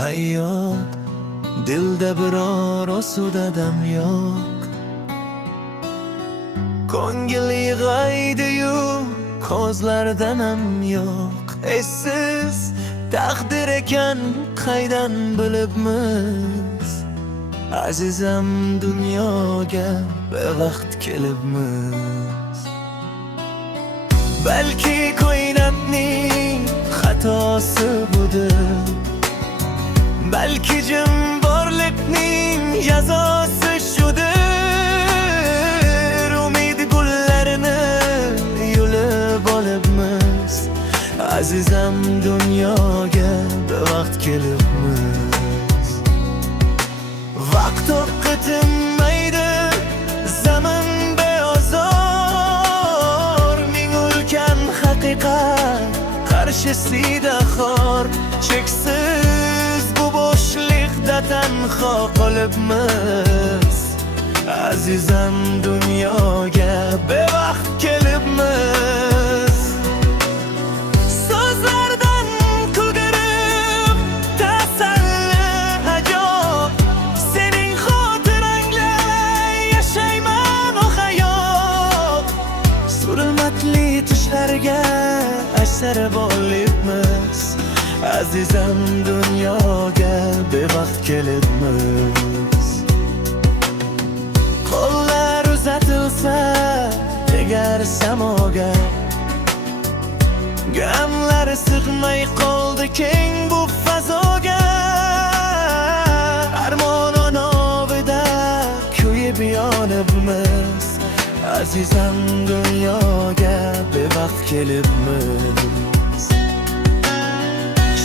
hayot dilda biror osudadam yo'q. Ko'ngil yig'aydi-yu ko'zlardan ham yo'q. Essiz taqdir ekan qaydan bilibmiz, azizam dunyoga bevaqt kelibmiz. Balki koinotning xatosi budir, balki jim borlikning jazosi shudir. Umid gullarini yulib olibmiz, azizam dunyoga bevaqt kelibmiz. Vaqt o'qitilmaydi, zaman beozor, ming ulkan haqiqat qarshisida xor. Cheksiz bu bo'shliqda tanho qolibmiz, azizam dunyoga bevaqt kelibmiz. So'zlardan kuldirib tasalli ajob, sening xotirangla yashayman o hayot. Zulmatli tushlarga asar bo'libmiz, azizam dunyoga bevaqt kelibmiz. Qo'llar uzatilsa tegar samoga, gamlar sig'may qoldi keng bu fazoga. Armon onovida kuyib yonibmiz, azizam dunyoga bevaqt kelibmiz.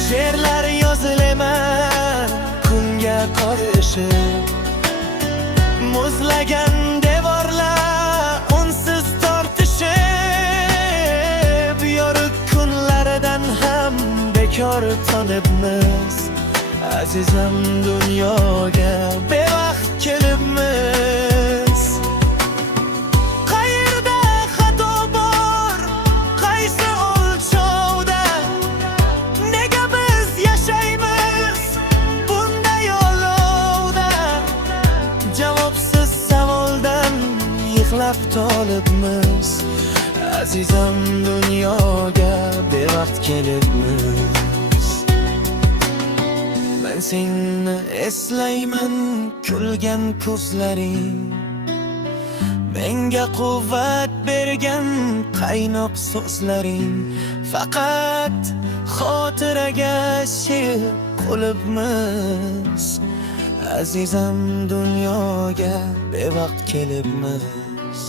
She'rlar yozilaman kunga qorishib, muzlagan devorlar unsiz tortishib. Yorug' kunlaridan ham bekor tonibmiz, azizam dunyoga bevaqt kelibmiz. Qayerda xato bor, qaysi o'lchovda, nega biz yashaymiz bunday olovda? Javobsiz savoldan yig'lab tolibmiz, azizam dunyoga bevaqt kelibmiz. Men seni eslayman kulgan ko'zlaring, menga quvvat bergan qaynoq so'zlaring. Faqat xotiraga she'r qilibmiz, azizam dunyoga bevaqt kelibmiz.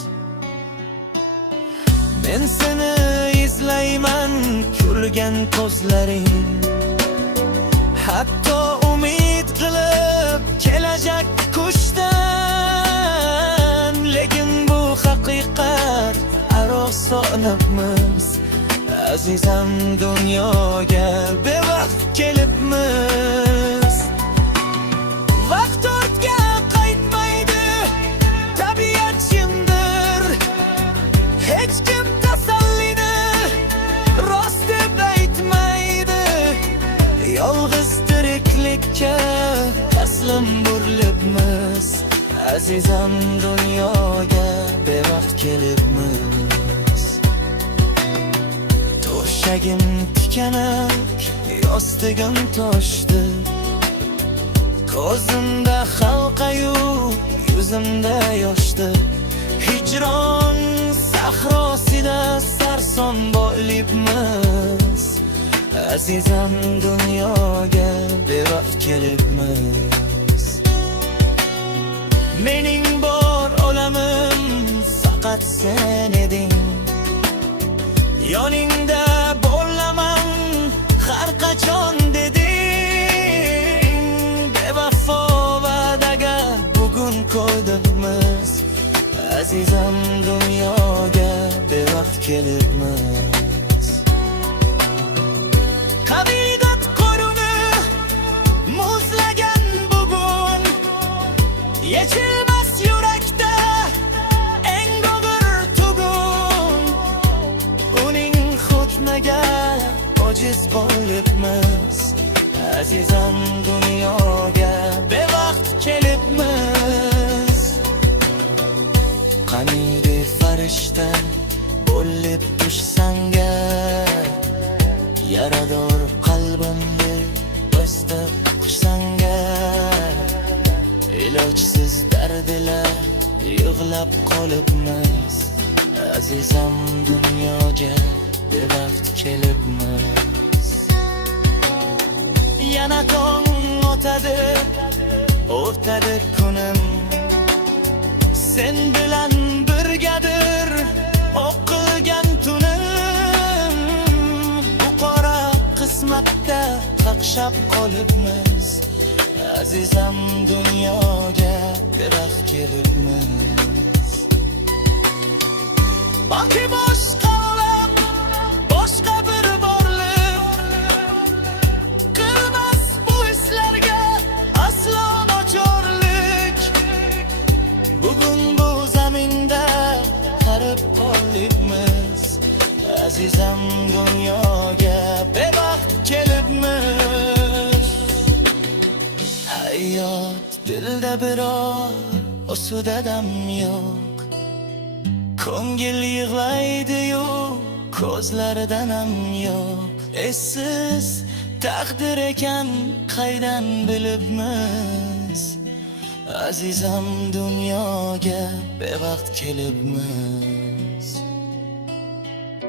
Men seni izlayman kulgan ko'zlaring, hatto umid qilib kelajak kuchdan. Lekin bu haqiqat aro sonibmiz, azizam dunyoga bevaqt kelibmiz. Vaqt ortga qaytmaydi, tabiat jimdir, hech kim tasallini rost deb aytmaydi. Yolg'iz tiriklikka taslim burilibmiz, azizam dunyoga bevaqt kelibmiz. To'shagim tikanak, yostigim toshdir, ko'zimda halqayu yuzimda yoshdir. Hijron sahrosida sarson bo'libmiz, azizam dunyoga bevaqt kelibmiz. Mening bor olamim faqat sen eding, yoningda bo'laman har qachon deding. Bevafo va'daga bugun qo'ydikmiz, azizam dunyoga bevaqt kelibmiz. Haqiqat qo'runi muzlagan bugun, yechilmas yurakda eng og'ir tugun. Uning hukmiga ojiz bo'libmiz, Azizam dunyoga bevaqt kelibmiz. Qaniydi farishta bo'lib tushsanga, yarador qalbimni o'stab quchsanga. Ilojsiz dardilar yig'lab qolibmiz. Azizam dunyoga bevaqt kelibmiz. Yana tong o'tadi, o'tadi kunim. Sen bilan birgadir o'qilgan tunim. Bu qora qismatda qaqshab qolibmiz. Azizam dunyoga bevaqt kelibmiz. Balki boshqa olam, boshqa bir borliq qilmas bu hislarga aslo nochorlik. Bugun bu zaminda qarib qolibmiz. Azizam dunyoga bevaqt kelibmiz. Hayot dilda biror osuda dam yo'q. Ko'ngil yig'laydi-yu, ko'zlaridan ham yo'q. Essiz taqdir ekan, qaydan bilibmiz. Azizam dunyoga bevaqt kelibmiz.